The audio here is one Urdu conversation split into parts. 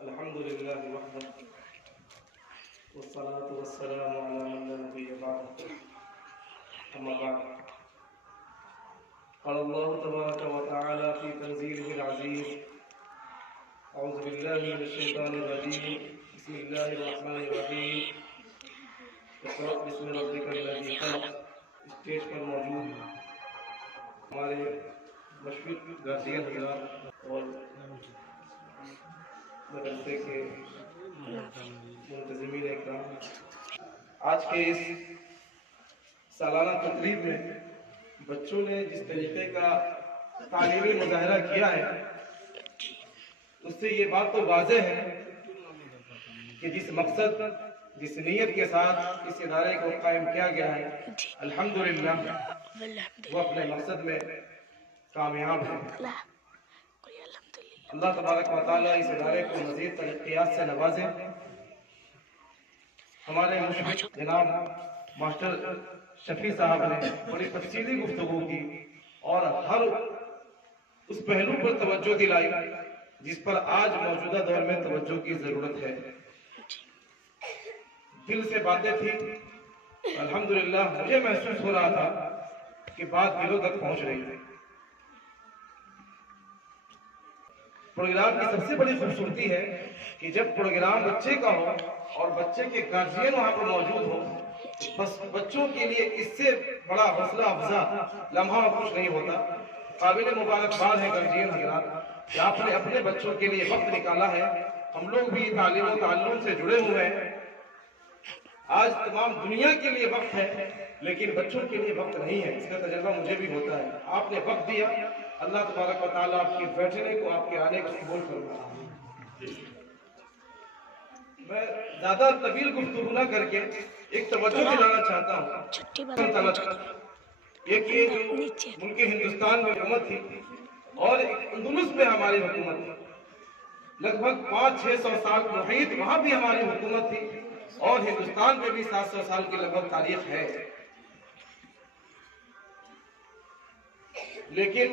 الحمد لله وحده والصلاة والسلام على من لا نبي بعده أما بعد قال الله تبارك وتعالى في تنزيله العزيز أعوذ بالله من الشيطان الرجيم بسم الله الرحمن الرحيم اقرأ باسم ربك الذي خلق اسٹیج پر موجود ہمارے مشفق گارجین حضرات اور مدرسے کے منتظمین اکرام، آج کے اس سالانہ تقریب میں بچوں نے جس طریقے کا تعلیمی مظاہرہ کیا ہے اس سے یہ بات تو واضح ہے کہ جس مقصد جس نیت کے ساتھ اس ادارے کو قائم کیا گیا ہے الحمدللہ وہ اپنے مقصد میں کامیاب ہے۔ اللہ تبارک و تعالیٰ اس ادارے کو مزید ترقیات سے نوازے۔ ہمارے مشرف جناب ماسٹر شفیع صاحب نے بڑی تفصیلی گفتگو کی اور ہر اس پہلو پر توجہ دلائی جس پر آج موجودہ دور میں توجہ کی ضرورت ہے۔ دل سے باتیں تھی، الحمدللہ مجھے محسوس ہو رہا تھا کہ بات دلوں تک پہنچ رہی ہے۔ پروگرام کی سب سے بڑی خوبصورتی ہے کہ جب پروگرام بچے کا ہو اور بچے کے گارجین وہاں پر موجود ہو، بس بچوں کے لیے اس سے بڑا حوصلہ افزا لمحہ کچھ نہیں ہوتا۔ قابل مبارکباد ہے گارجین حضرات کہ آپ نے اپنے بچوں کے لیے وقت نکالا ہے۔ ہم لوگ بھی تعلیم و تعلم سے جڑے ہوئے ہیں، آج تمام دنیا کے لیے وقت ہے لیکن بچوں کے لیے وقت نہیں ہے۔ اس کا تجربہ مجھے بھی ہوتا ہے۔ آپ نے وقت دیا، اللہ تبارک و تعالیٰ آپ کے بیٹھنے کو، آپ کے آنے کو قبول فرمائے۔ میں زیادہ طویل گفتگو نہ کر کے ایک توجہ دلانا چاہتا ہوں۔ ایک یہ جو ملک ہندوستان میں حکومت تھی اور اندلس میں ہماری حکومت تھی، لگ بھگ 500-600 سال محیط وہاں بھی ہماری حکومت تھی اور ہندوستان میں بھی 700 سال کی لگ بھگ تاریخ ہے۔ لیکن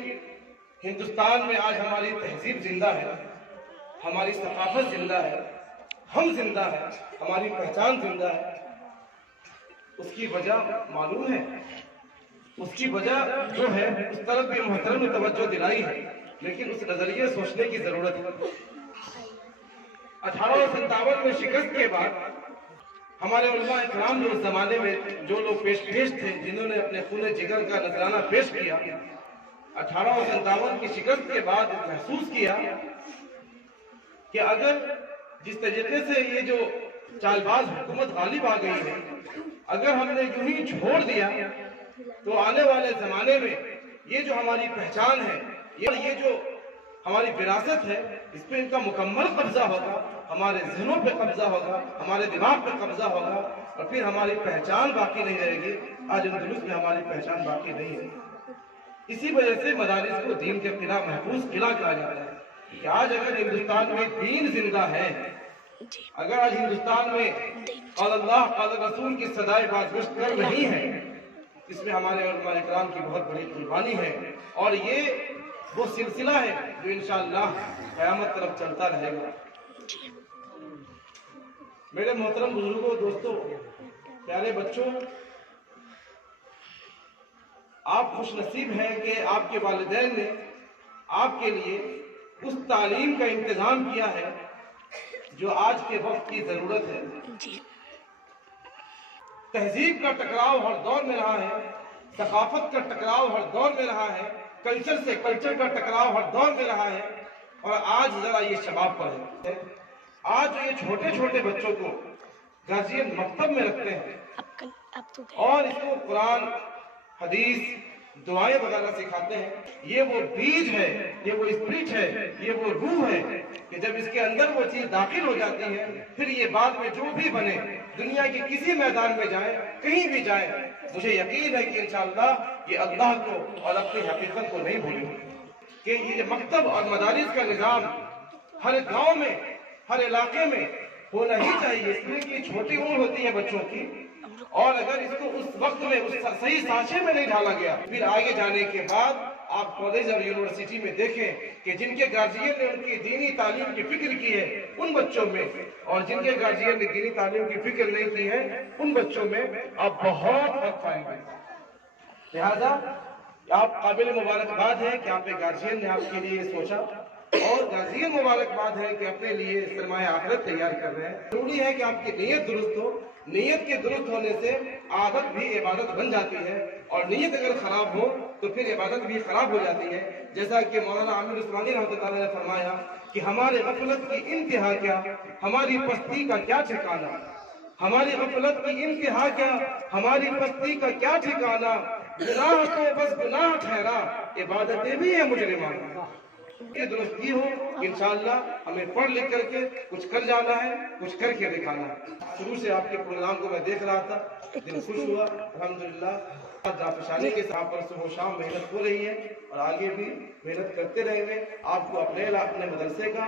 ہندوستان میں آج ہماری تہذیب زندہ ہے، ہماری ثقافت زندہ ہے، ہم زندہ ہے، ہماری پہچان زندہ ہے۔ اس کی وجہ معلوم ہے، اس کی وجہ جو ہے اس طرف بھی محترم نے توجہ دلائی ہے، لیکن اس نظریے سوچنے کی ضرورت ہے۔ 1857 میں شکست کے بعد ہمارے علماء اکرام جو اس زمانے میں جو لوگ پیش تھے، جنہوں نے اپنے خون جگر کا نذرانہ پیش کیا، 1857 کی شکست کے بعد محسوس کیا کہ اگر جس طریقے سے یہ جو چالباز حکومت غالب آ گئی ہے، اگر ہم نے یوں ہی چھوڑ دیا تو آنے والے زمانے میں یہ جو ہماری پہچان ہے، یہ جو ہماری وراثت ہے، اس پہ ان کا مکمل قبضہ ہوگا، ہمارے ذہنوں پہ قبضہ ہوگا، ہمارے دماغ پہ قبضہ ہوگا اور پھر ہماری پہچان باقی نہیں رہے گی۔ آج اندلس میں ہماری پہچان باقی نہیں ہے۔ اسی وجہ سے مدارس کو دین کے قلعہ محفوظ قلعہ کہا جاتا ہے کہ آج اگر ہندوستان میں دین زندہ ہے، اگر آج ہندوستان میں قال اللہ قال رسول کی صدائے بازگشت کر رہی ہے، اس میں ہمارے علماء اکرام کی بہت بڑی قربانی ہے اور یہ وہ سلسلہ ہے جو انشاءاللہ قیامت طرف چلتا رہے گا۔ میرے محترم بزرگوں، دوستوں، پیارے بچوں، آپ خوش نصیب ہیں کہ آپ کے والدین نے آپ کے لیے اس تعلیم کا انتظام کیا ہے جو آج کے وقت کی ضرورت ہے۔ تہذیب کا ٹکراؤ ہر دور میں رہا ہے، ثقافت کا ٹکراؤ ہر دور میں رہا ہے، کلچر سے کلچر کا ٹکراؤ ہر دور میں رہا ہے اور آج ذرا یہ شباب پر ہے۔ آج یہ چھوٹے چھوٹے بچوں کو گارجین مکتب میں رکھتے ہیں اور اس کو قرآن، حدیث، دعائیں وغیرہ سکھاتے ہیں۔ یہ وہ بیج ہے، یہ وہ اسپرٹ ہے، یہ وہ روح ہے کہ جب اس کے اندر وہ چیز داخل ہو جاتی ہے، پھر یہ بعد میں جو بھی بنے، دنیا کے کسی میدان میں جائیں، کہیں بھی جائیں، مجھے یقین ہے کہ انشاءاللہ یہ اللہ کو اور اپنی حقیقت کو نہیں بھولیں گے۔ کہ یہ مکتب اور مدارس کا نظام ہر گاؤں میں، ہر علاقے میں ہونا ہی چاہیے، اس لیے کہ چھوٹی عمر ہوتی ہے بچوں کی اور اگر اس کو اس وقت میں اس صحیح سانچے میں نہیں ڈالا گیا، پھر آگے جانے کے بعد آپ کالج اور یونیورسٹی میں دیکھیں کہ جن کے گارجین نے ان کی دینی تعلیم کی فکر کی ہے ان بچوں میں، اور جن کے گارجین نے دینی تعلیم کی فکر نہیں کی ہے ان بچوں میں آپ بہت فرق پائیں گے۔ لہذا آپ قابل مبارکباد ہے کہ آپ کے گارجین نے آپ کے لیے سوچا، اور گارجین مبارکباد ہے کہ اپنے لیے سرمایہ آخرت تیار کر رہے ہیں۔ ضروری ہے کہ آپ کی نیت درست ہو، نیت کے درست ہونے سے عادت بھی عبادت بن جاتی ہے، اور نیت اگر خراب ہو تو پھر عبادت بھی خراب ہو جاتی ہے۔ جیسا کہ مولانا عامر عثمانی رحمۃ اللہ نے فرمایا کہ ہمارے غفلت کی انتہا کیا، ہماری پستی کا کیا ٹھکانہ، ہماری غفلت کی انتہا کیا، ہماری پستی کا کیا ٹھکانہ، گناہ تو بس گناہ ٹھہرا، عبادتیں بھی ہیں مجرمانہ۔ یہ درستی ہو انشاءاللہ ہمیں پڑھ لکھ کر کے کچھ کر جانا ہے، کچھ کر کے دکھانا ہے۔ شروع سے آپ کے پروگرام کو میں دیکھ رہا تھا، دل خوش ہوا الحمدللہ۔ جافشانی کے ساتھ پر صبح و شام محنت ہو رہی ہے، اور آگے بھی محنت کرتے رہیں گے۔ آپ کو اپنے مدرسے کا،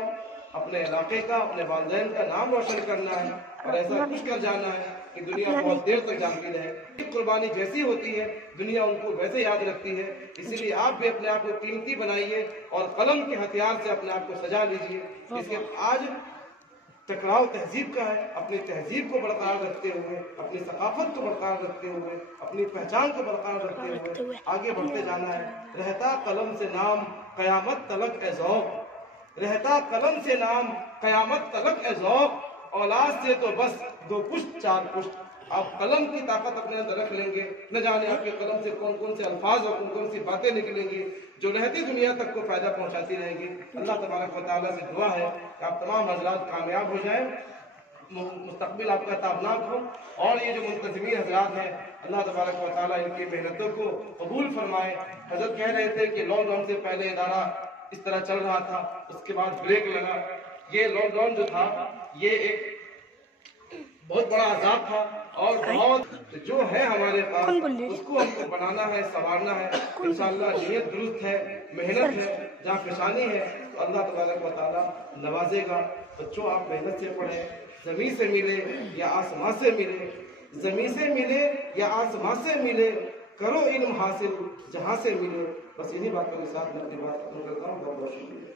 اپنے علاقے کا، اپنے والدین کا نام روشن کرنا ہے، اور ایسا کچھ کر جانا ہے کہ دنیا بہت دیر تک جانتی رہے۔ قربانی جیسی ہوتی ہے دنیا ان کو ویسے یاد رکھتی ہے، اسی لیے آپ بھی اپنے آپ کو قیمتی بنائیے، اور قلم کے ہتھیار سے اپنے آپ کو سجا لیجیے۔ اس کے آج ٹکراؤ تہذیب کا ہے، اپنی تہذیب کو برقرار رکھتے ہوئے، اپنی ثقافت کو برقرار رکھتے ہوئے، اپنی پہچان کو برقرار رکھتے ہوئے آگے بڑھتے جانا ہے۔ رہتا قلم سے نام قیامت تلک اے ذوق، رہتا قلم سے نام قیامت تلک اے ذوق، اولاد سے تو بس دو پشت چار پشت۔ آپ قلم کی طاقت اپنے اندر رکھ لیں گے، نہ جانے آپ کے قلم سے کون کون سے الفاظ اور کون کون سی باتیں نکلیں گی جو رہتی دنیا تک کو فائدہ پہنچاتی رہے گی۔ اللہ تبارک و تعالیٰ سے دعا ہے کہ آپ تمام حضرات کامیاب ہو جائیں، مستقبل آپ کا تابناک ہو، اور یہ جو منتظمین حضرات ہیں اللہ تبارک و تعالیٰ ان کی محنتوں کو قبول فرمائے۔ حضرت کہہ رہے تھے کہ لاک ڈاؤن سے پہلے ادارہ اس طرح چل رہا تھا، اس کے بعد بریک لگا۔ یہ لاک ڈاؤن جو تھا یہ ایک بہت بڑا عذاب تھا، اور بہت جو ہے ہمارے پاس اس کو ہم کو بنانا ہے، سنوارنا ہے۔ انشاءاللہ نیت درست ہے، محنت ہے، جہاں فشانی ہے تو اللہ تبارک و تعالیٰ نوازے گا۔ بچوں آپ محنت سے پڑھیں، زمین سے ملے یا آسمان سے ملے، زمین سے ملے یا آسمان سے ملے، کرو علم حاصل جہاں سے ملے۔ بس انہی باتوں کے ساتھ میں اپنی بات ختم کرتا ہوں۔ بہت بہت شکریہ۔